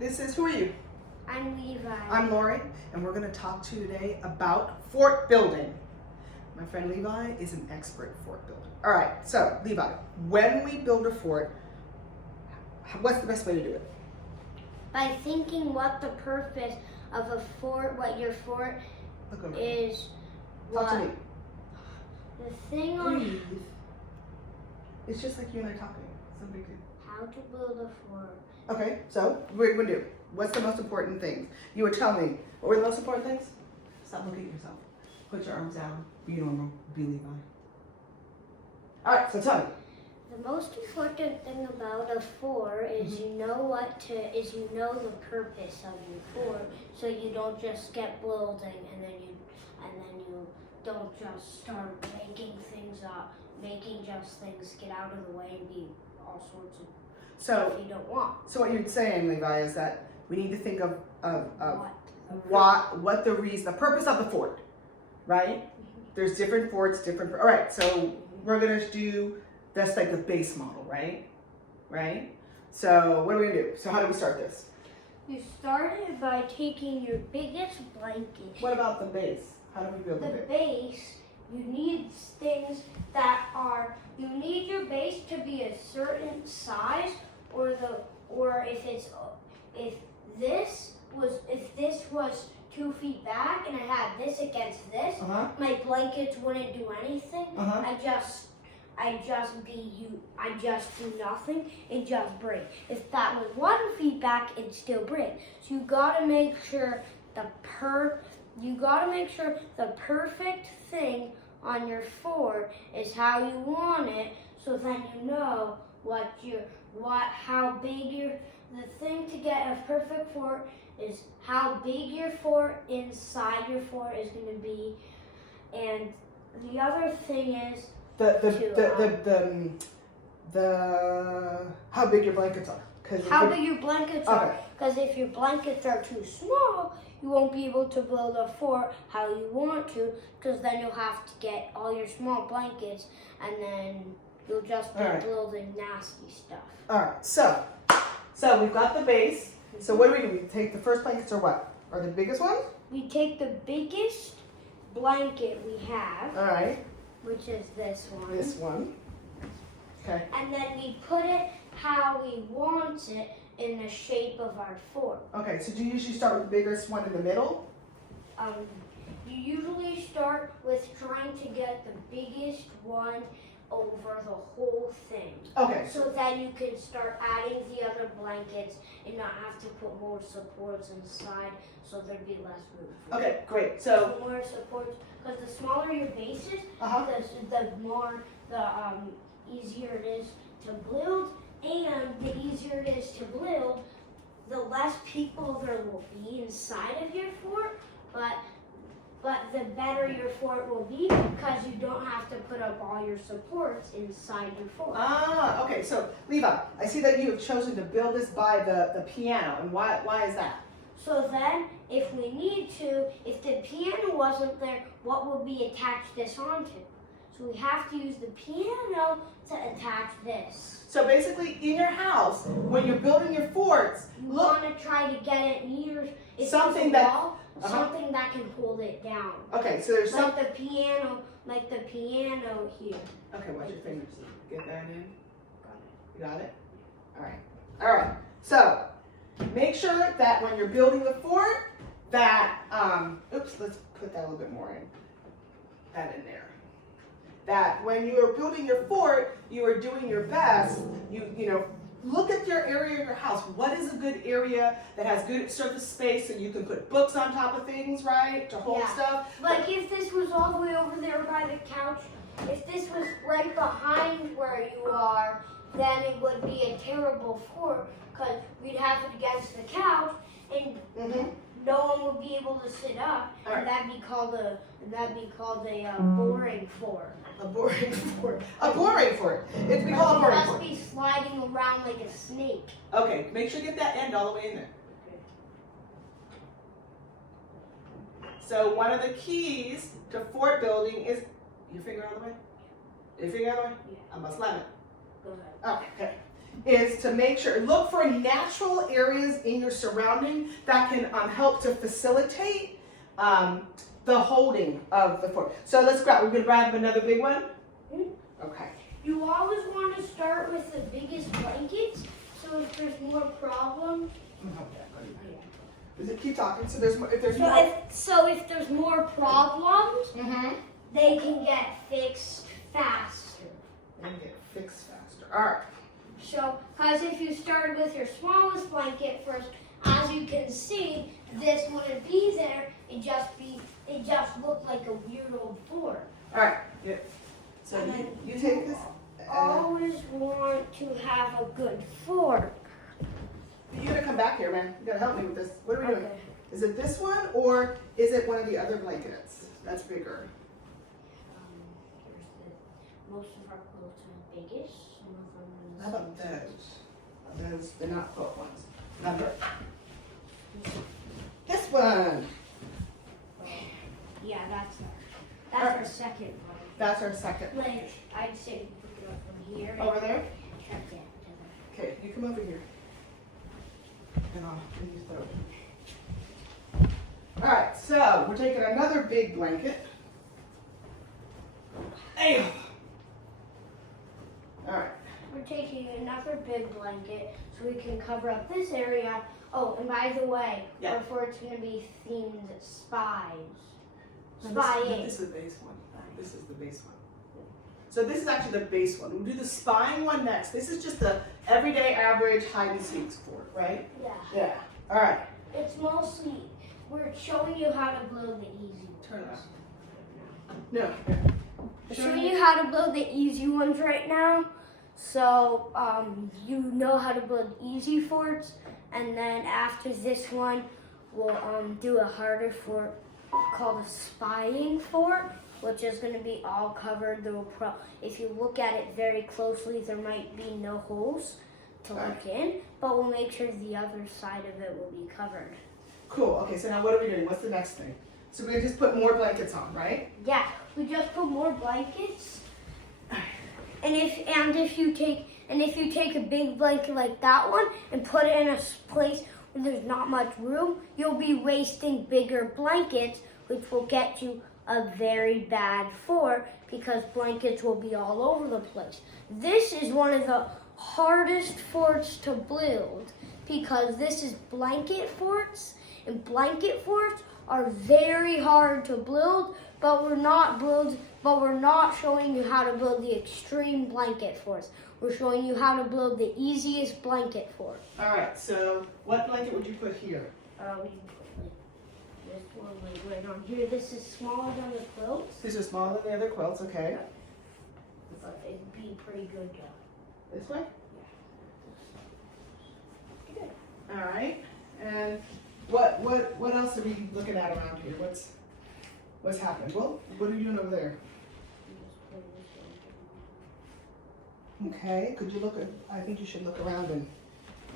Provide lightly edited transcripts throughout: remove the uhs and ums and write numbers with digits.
This is, who are you? I'm Levi. I'm Laurie, and we're going to talk to you today about fort building. My friend Levi is an expert at fort building. All right, so Levi, when we build a fort, what's the best way to do it? By thinking what the purpose of a fort, what your fort Look over is, Talk to what me. the thing on Breathe. It's just like you and I talking. It's no big deal. how to build a fort. Okay, so what are you going to do? What's the most important things? You would tell me. What were the most important things? Stop looking at yourself. Put your arms down. Be normal. Be Levi. All right, so tell me. The most important thing about a fort is you know the purpose of your fort, so you don't just get building and then you don't just start making things up, making just things get out of the way and be all sorts of stuff you don't want. So what you're saying, Levi, is that we need to think of What the purpose of the fort, right? There's different forts, all right, so we're gonna do, that's like the base model, right? Right? So what are we gonna do? So how do we start this? You started by taking your biggest blanket. What about the base? How do we build The the base? base, you need your base to be a certain size, or if this was 2 feet back and I had this against this, my blankets wouldn't do anything. I just do nothing and just break. If that was 1 feet back, it'd still break. So you gotta make sure the perfect thing on your fort is how you want it, so then you know the thing to get a perfect fort is how big your fort inside your fort is going to be, and the other thing is how big your blankets are. How big your blankets are. Because if your blankets are too small, you won't be able to build a fort how you want to, because then you'll have to get all your small blankets and then you'll just be building nasty stuff. All right, so we've got the base. So what do? We take the first blankets, or what? Or the biggest ones? We take the biggest blanket we have. All right. Which is this one. This one. Okay. And then we put it how we want it in the shape of our fort. Okay, so do you usually start with the biggest one in the middle? You usually start with trying to get the biggest one over the whole thing. Okay. So then you can start adding the other blankets and not have to put more supports inside, so there'd be less room. Okay, great. So more supports, because the smaller your base is, the easier it is to build, and the easier it is to build, the less people there will be inside of your fort, but the better your fort will be, because you don't have to put up all your supports inside your fort. Ah, okay. So Levi, I see that you have chosen to build this by the piano, and why is that? So then, if we need to, if the piano wasn't there, what would we attach this onto? So we have to use the piano to attach this. So basically, in your house, when you're building your forts, you want to try to get it near something something that can hold it down. Okay, so there's like the piano here. Okay, watch your fingers. Get that in. You got it? All right. So make sure that when you're building the fort, that let's put that a little bit more in. That in there. That when you are building your fort, you are doing your best. You know, look at your area of your house. What is a good area that has good surface space, so you can put books on top of things, right, to hold stuff? Like if this was all the way over there by the couch, if this was right behind where you are, then it would be a terrible fort, because we'd have it against the couch, and no one would be able to sit up, and that'd be called a boring fort. A boring fort. A boring fort. It's we call a boring fort. It must be sliding around like a snake. Okay, make sure you get that end all the way in there. So one of the keys to fort building is your finger out of the way. Your finger out of the way. Yeah. I must slam it. Go ahead. Okay. is to make sure, look for natural areas in your surrounding that can help to facilitate the holding of the fort. So we're gonna grab another big one? Okay. You always want to start with the biggest blankets, so if there's more problems. Keep talking. So if there's more. So if there's more problems, they can get fixed faster. They can get fixed faster. All right. So, because if you started with your smallest blanket first, as you can see, this wouldn't be there. It just looked like a weird old fort. All right. Yeah. So you take this. Always want to have a good fort. You gotta come back here, man. You gotta help me with this. What are we doing? Is it this one or is it one of the other blankets? That's bigger. Most of our quilts are biggest. Some of them are How about those? Those, they're not quilt ones. Number? This one. Yeah, that's our second one. That's our second. Like, I'd say pick it up from here. Over there? Check it to Okay, you come over here. And I'll use those. All right, so we're taking another big blanket. Hey. All right. We're taking another big blanket so we can cover up this area. Oh, and by the way, our fort's going to be themed spies. Spying. This is the base one. This is the base one. So this is actually the base one. We'll do the spying one next. This is just the everyday average hide and seek fort, right? Yeah. Yeah. All right. It's mostly, we're showing you how to build the easy ones. Turn it on. No. We're showing you how to build the easy ones right now. So you know how to build easy forts. And then after this one, we'll do a harder fort called a spying fort, which is going to be all covered. If you look at it very closely, there might be no holes to look in, but we'll make sure the other side of it will be covered. Cool. Okay, so now what are we doing? What's the next thing? So we're going to just put more blankets on, right? Yeah, we just put more blankets. And if you take a big blanket like that one and put it in a place where there's not much room, you'll be wasting bigger blankets, which will get you a very bad fort because blankets will be all over the place. This is one of the hardest forts to build because this is blanket forts, and blanket forts are very hard to build, but we're not showing you how to build the extreme blanket forts. We're showing you how to build the easiest blanket fort. All right, so what blanket would you put here? We can put this one right on here. This is smaller than the quilts. These are smaller than the other quilts, okay. But it'd be pretty good job. This way? Yeah. Good. All right, and what else are we looking at around here? What's happening? Well, what are you doing over there? Okay, could you look at, I think you should look around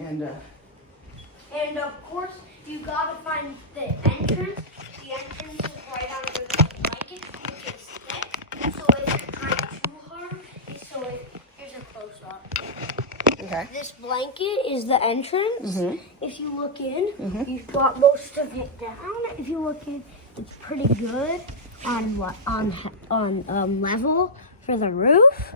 and of course, you gotta find the entrance. The entrance is right under the blanket. You can stick. So if you're trying too hard, here's a close up. okay. This blanket is the entrance. Mm-hmm. If you look in, you've got most of it down. If you look in, it's pretty good on level for the roof.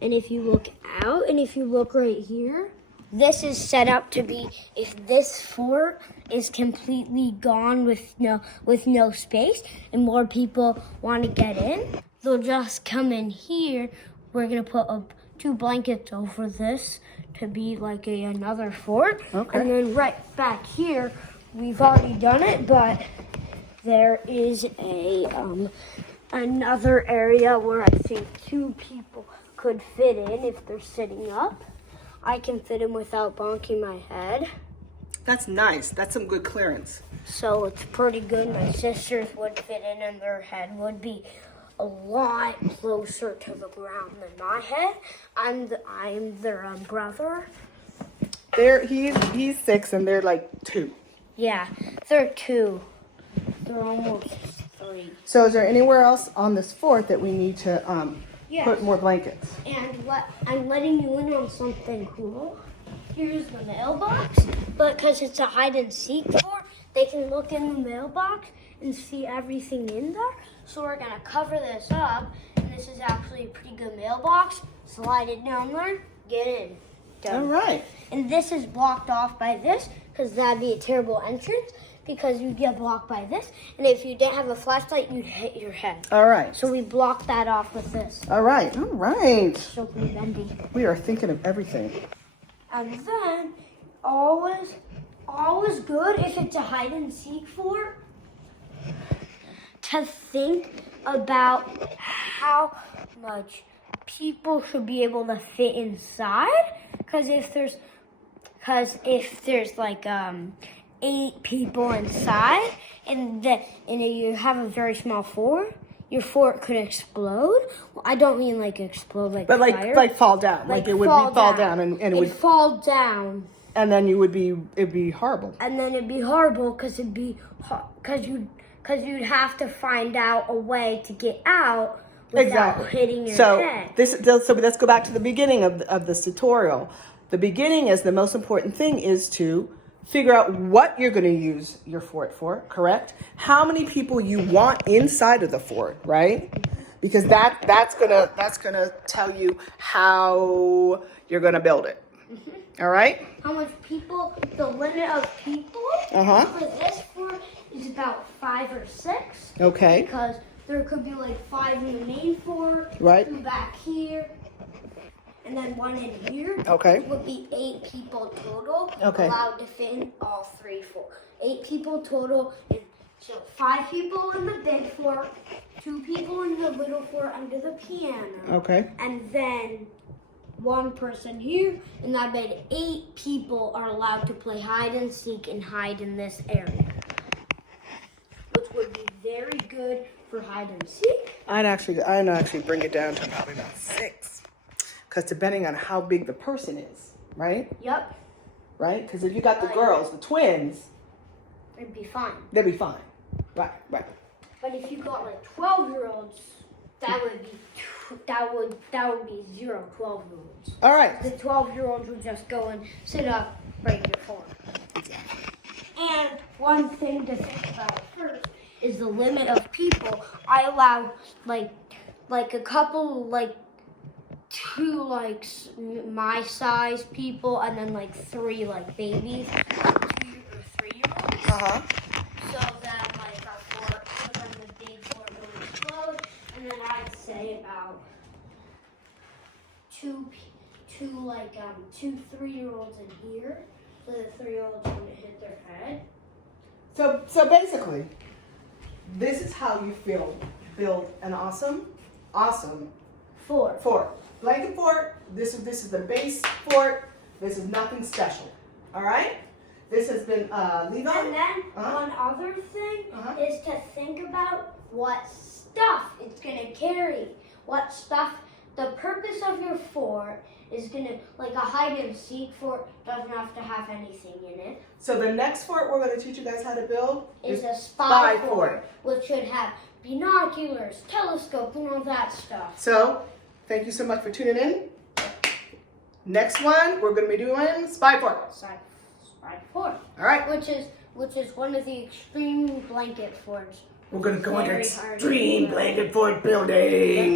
And if you look out, and if you look right here, this is set up to be, if this fort is completely gone with no space and more people want to get in, they'll just come in here. We're going to put two blankets over this to be like another fort. Okay. And then right back here, we've already done it, but there is another area where I think two people could fit in if they're sitting up. I can fit in without bonking my head. That's nice. That's some good clearance. So it's pretty good. My sisters would fit in and their head would be a lot closer to the ground than my head. I'm their brother. He's 6 and they're like 2. Yeah, they're 2. They're almost 3. So is there anywhere else on this fort that we need to Yes. put more blankets. And what I'm letting you in on something cool. Here's the mailbox, but because it's a hide and seek fort, they can look in the mailbox and see everything in there. So we're gonna cover this up, and this is actually a pretty good mailbox. Slide it down there, get in. Done. All right. And this is blocked off by this, because that'd be a terrible entrance, because you get blocked by this. And if you didn't have a flashlight, you'd hit your head. All right. So we blocked that off with this. All right. All right. So bendy. We are thinking of everything. And then always good if it's a hide and seek fort to think about how much people should be able to fit inside. Because if there's like 8 people inside and you have a very small fort, your fort could explode. Well, I don't mean like explode like But fire. like fall down. Like it would fall down and it would fall down. and then it'd be horrible. And then it'd be horrible because you'd have to find out a way to get out without hitting your head. So let's go back to the beginning of this tutorial. The beginning is the most important thing is to figure out what you're going to use your fort for, correct? How many people you want inside of the fort, right? Because that's gonna tell you how you're gonna build it. Mm-hmm. All right? How much people? The limit of people for this fort is about 5 or 6. Okay. Because there could be like 5 in the main fort, Right. 2 back here, and then 1 in here. Okay. It would be 8 people total. Okay. Allowed to fit in all 3 forts. 8 people total. And so 5 people in the big fort, 2 people in the little fort under the piano. Okay. And then 1 person here, and that made 8 people are allowed to play hide and seek and hide in this area, which would be very good for hide and seek. I'd actually bring it down to probably about 6, because depending on how big the person is, right? Yep, Right? Because if you got the girls, the twins, it'd be fine. they'll be fine. Right. But if you got like 12-year-olds, that would be 0 12-year-olds. All right. The 12-year-olds would just go and sit up right in your fort. And one thing to think about first is the limit of people. I allow like a couple, like 2 like my size people, and then like 3 like babies, 2 or 3-year-olds. So that like our fort, so then the big fort will explode, and then I'd say about 2 3-year-olds in here, so the 3-year-olds wouldn't hit their head. So basically, this is how you build an awesome Fort. fort. Blanket fort. This is the base fort. This is nothing special. All right. This has been Levi. And then one other thing is to think about what stuff it's gonna carry. What stuff. The purpose of your fort is gonna, like a hide and seek fort, doesn't have to have anything in it. So the next fort we're going to teach you guys how to build Is a spy fort, which should have binoculars, telescope, and all that stuff. So thank you so much for tuning in. Next one we're going to be doing spy fort. Spy fort. All right. Which is one of the extreme blanket forts. We're going to go into Very hard to extreme build. blanket fort building.